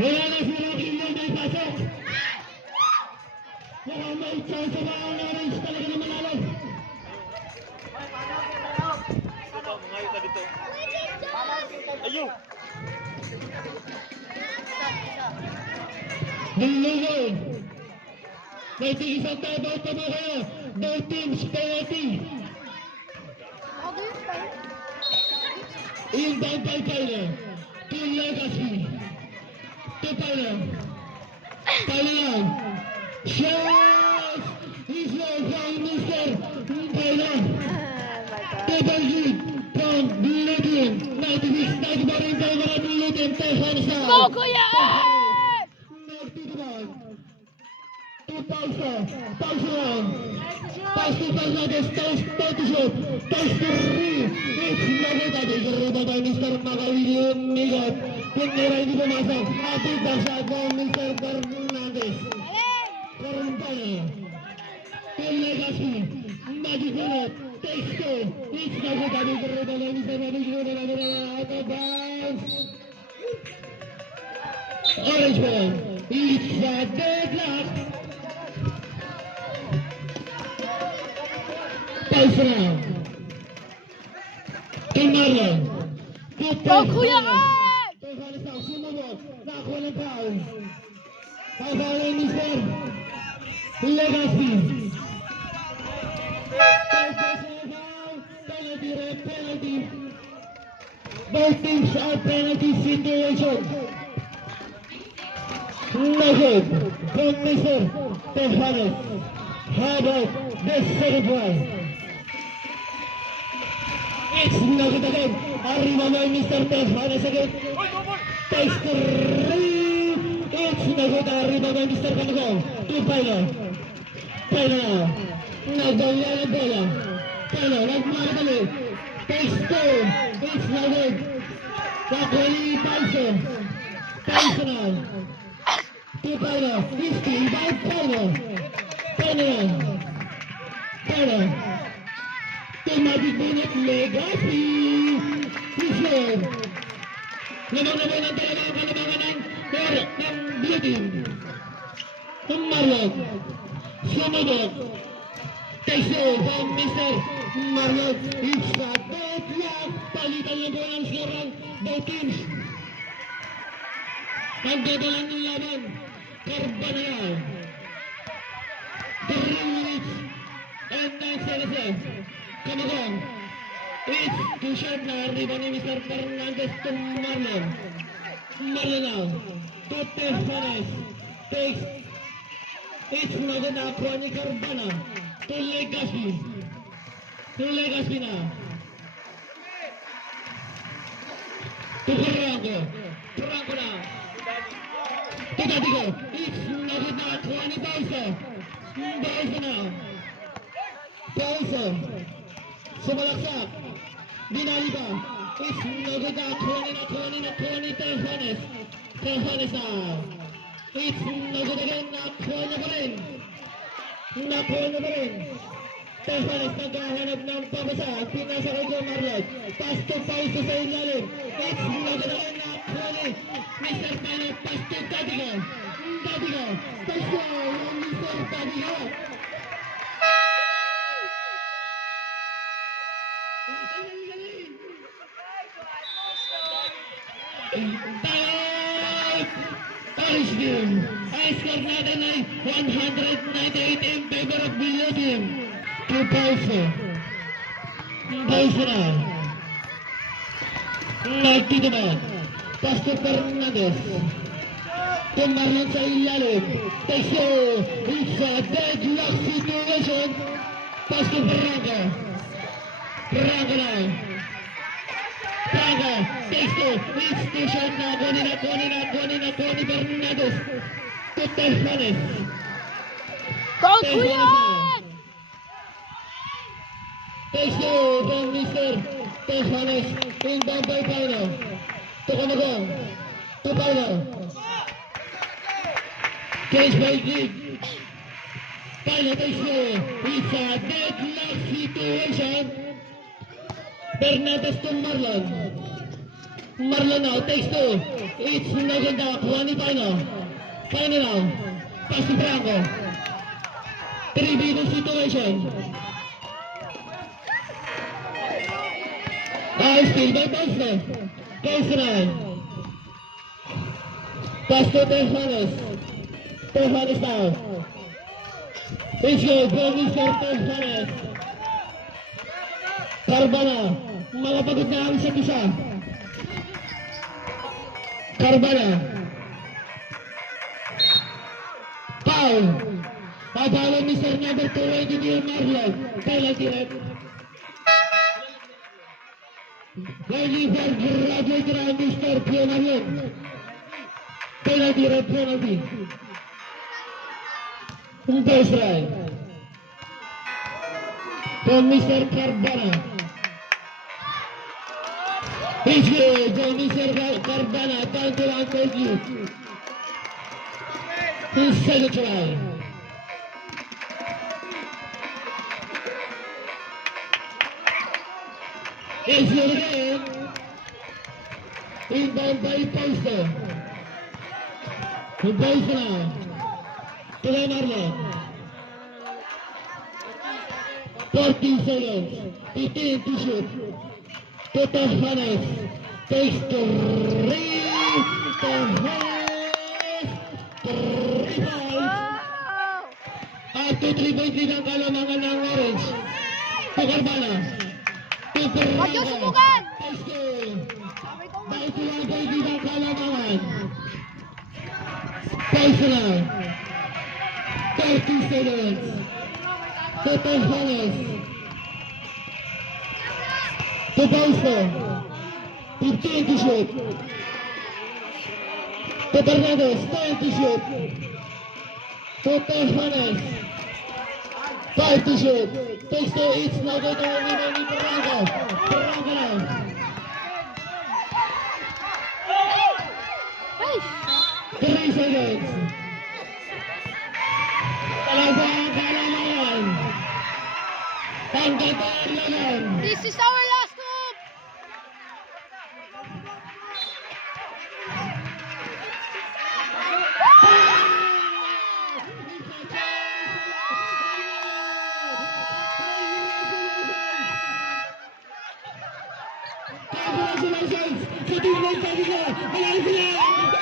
Wala na si Rocky Hill, may pasok. Mukhang may chance ba ang orange talaga na manalo. Ayun! Nilugo. May tig-isang tabaw pa mo kayo. Both teams, penalty. Inbound by Paolo. To Legacy. To Paolo. Paolo. Shots! He's low from Mr. Paolo. Double lead from Blue Team. 96, 94 in favor of Blue Team. Tesson sa. Go, Kuya! Pausa lang. Pausa natin. Start to shoot. Toast to three. It's Nugget. Ikarita tayo Mr. Macawilio Migot. Kung nira hindi pumasok. Ating shot ng Mr. Fernandez. Corumpano. Till Legacy. Magic Bullet. Takes two. It's Nugget. Ikarita tayo Mr. Macawilio Migot. Out of bounds. Orange ball. It's a deadlock. Pausa na. Marlon. Go, Kuya! Tefanes na. Sumubok. Nakakuha ng foul. Foul ni Mr. Legacy. Penalty, red penalty. Both teams are penalty situation. No good from Mr. Tefanes. How about the second one? It's Nugget again. Arriba by Mr. Tefanes again. Takes three. It's Nugget. Arriba by Mr. Kanago. To Paolo. Paolo. Nagdala ng bola. Paolo. Nagmamadali. Takes two. It's Nugget. Kakuha Tyson. Tyson na. To Paolo. He's still by Paolo. Paolo. Paolo. Magic Bullet Legacy. Isod. Namang-namang ang talaga ang kalamangan ng Blue Team. Ang Marlon. Sumubok. Takes from Mr. Marlon. It's a deadlock. Palitan lang po ng score ng both teams. Pagdadalang ng laban. Carbanal. 3 minutes and 9 seconds. Kamagong. It's too short na. Arriba ni Mr. Fernandez to Marlon. Marlon now. To Tefanes. Takes. It's Nugget na ako ni Carbana. To Legacy. To Legacy na. To Franco. Franco na. To Dadigo. It's Nugget na ako ni Bausa. Bausa na. Bausa. Sumalaksak. Binali pa. It's Nugget na 20 Tefanes. Tefanes na. It's Nugget again. Nakuha na pa rin. Nakuha na pa rin. Tefanes naghahanap ng pabasa. Pinasa kay Joe Marlon. Pass to Pausa sa ilalim. It's Nugget again. Nakuha ni Mr. Pano. Pass to Dadigo. Dadigo. Pass to Mr. Dadigo. Orange team. Ang score natin ay 198 in favor of Blue Team. To Pausa. Pausa na. Nagtitibag. Pass to Fernandez. To Marlon sa ilalim. Takes two. It's a deadlock situation. Pass to Franco. Franco na. Franco takes two. It's too short na. Kunin Fernandez. To Tefanes. Go, Kuya! Takes two from Mr. Tefanes. Inbound by Paolo. To Kamagong. To Paolo. Case by Gig. Paolo takes two. It's a deadlock situation. Fernandez to Marlon. Marlon now, takes two. It's no good now. Kuha ni Paino. Paino now. Pass to Franco. 3v2 situation. Still by Pasto. Pasto now. Pasto Tejanes. Tejanes now. Let's go. Go Mr. Tejanes. Carbana. Mga pagod na ang isa't isa. Carbana. Foul. Abalo ni Sir number 22 Marlon. Penalty rep. Ready for graduate round Mr. Pionavon. Penalty rep penalty. First right. From Mr. Carbana. It's good. From Mr. Carbana. Time to round 30. His second try. It's good again. Inbound by Pausto. Pausto now. Tuloy Marlon. 14 seconds. 15 to shoot. To Tejanes. Takes three. Tejanes. 3 points. At 3-point lead ang Kalamangan ng Orange. To Carbana. To Huwag yung Ferraro. subukan! Takes two. By 2-point lead ang Kalamangan. Pausto now. 30 seconds. To Tejanes. To Pausto. 15 to shoot. To Fernandez. 10 to shoot. To Tejanes. 5 to shoot. Takes two. It's now good to remaining Ferrando. Ferrando now. Ay! 3 seconds. Talagang Kalamangan. Pangkataan naman. This is our last hope! Congratulations sa team ng Pagino! Malaysia!